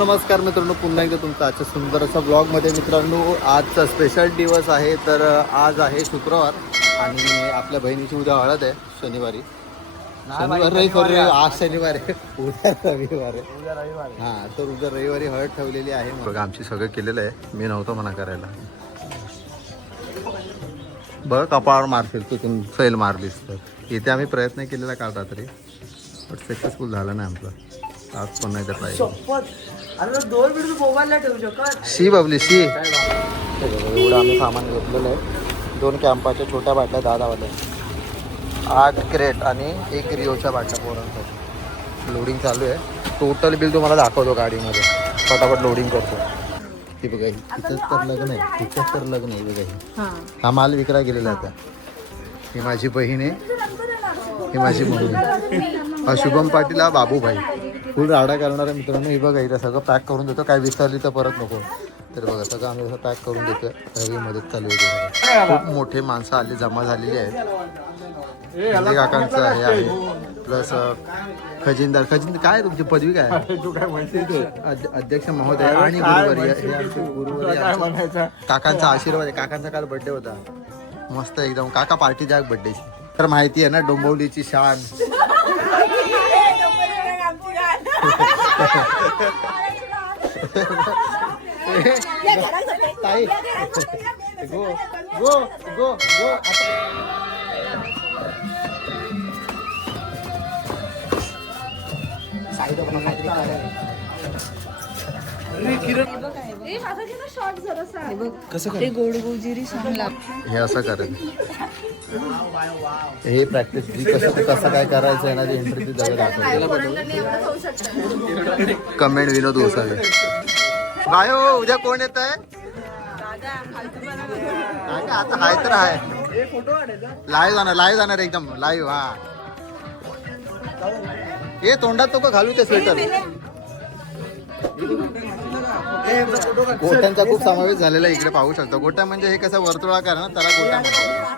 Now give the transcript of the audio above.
नमस्कार मित्रांनो, पुन्हा एकदा तुमचं आजच्या सुंदर असा ब्लॉगमध्ये. मित्रांनो, आजचा स्पेशल दिवस आहे. तर आज आहे शुक्रवार आणि आपल्या बहिणीची उद्या हळद आहे शनिवारी. आज शनिवार आहे, उद्या रविवार आहे. हां, तर उद्या रविवारी हळद ठेवलेली आहे. बघा आमची सगळं केलेलं आहे. मी नव्हतो म्हणा करायला. बघ कपाळावर मारशील तू सैल मारलीस तर. इथे आम्ही प्रयत्न केलेला काल रात्री, बट सक्सेसफुल झाला नाही आमचा. आज पण नाही तर पाहिजे. शी बबली शी. एवढं आम्ही सामान घेतलेलं आहे. 2 कॅम्पाच्या छोट्या बाटल्या 10-10वाल्या, 8 क्रेट आणि 1 रिओच्या बाटल्या पोरांसाठी. लोडिंग चालू आहे. टोटल बिल तुम्हाला दाखवतो गाडीमध्ये. फटाफट लोडिंग करतो. ती बघा, तिथंच तर लग्न आहे, तिथंच तर लग्न आहे. बघा हा माल विकला गेलेला आता. ही माझी बहीण आहे, ही माझी मम्मी. हा शुभम पाटील, हा बाबूभाई. फुल राडा करणार आहे मित्रांनो. हे बघा इथं सगळं पॅक करून देतो. काय विसरली तर परत नको. तर बघा सगळं आम्ही असं पॅक करून देतो. सगळी मदत चालू आहे. खूप मोठे माणसं आली जमा झालेली आहेत. हिंदी काकांचं हे आहे, प्लस खजिनदार काय तुमची पदवी काय? अध्यक्ष महोदय आणि गुरुवर्य. हे आमचे गुरुवर्य. काकांचा आशीर्वाद आहे. काकांचा काल बर्थडे होता. मस्त एकदम. काका पार्टी द्या बर्थडेची. तर माहिती आहे ना डोंबिवलीची शान. ताई गो गो गो गो. हे असं करेल. हे प्रॅक्टिस कसं काय करायचं आहे ना, ते एंट्री ती जवळ कमेंट विनोद गोसावी. काय हो उद्या कोण येत आहे? आता हाय तर आहे. लाईव्ह जाणार एकदम लाईव्ह. हा हे तोंडात तो का घालू ते स्वेटर. गोट्यांचा खूप समावेश झालेला इकडे पाहू शकतो. गोट्या म्हणजे हे कसं वर्तुळाकार ना, त्याला गोट्या म्हणतात.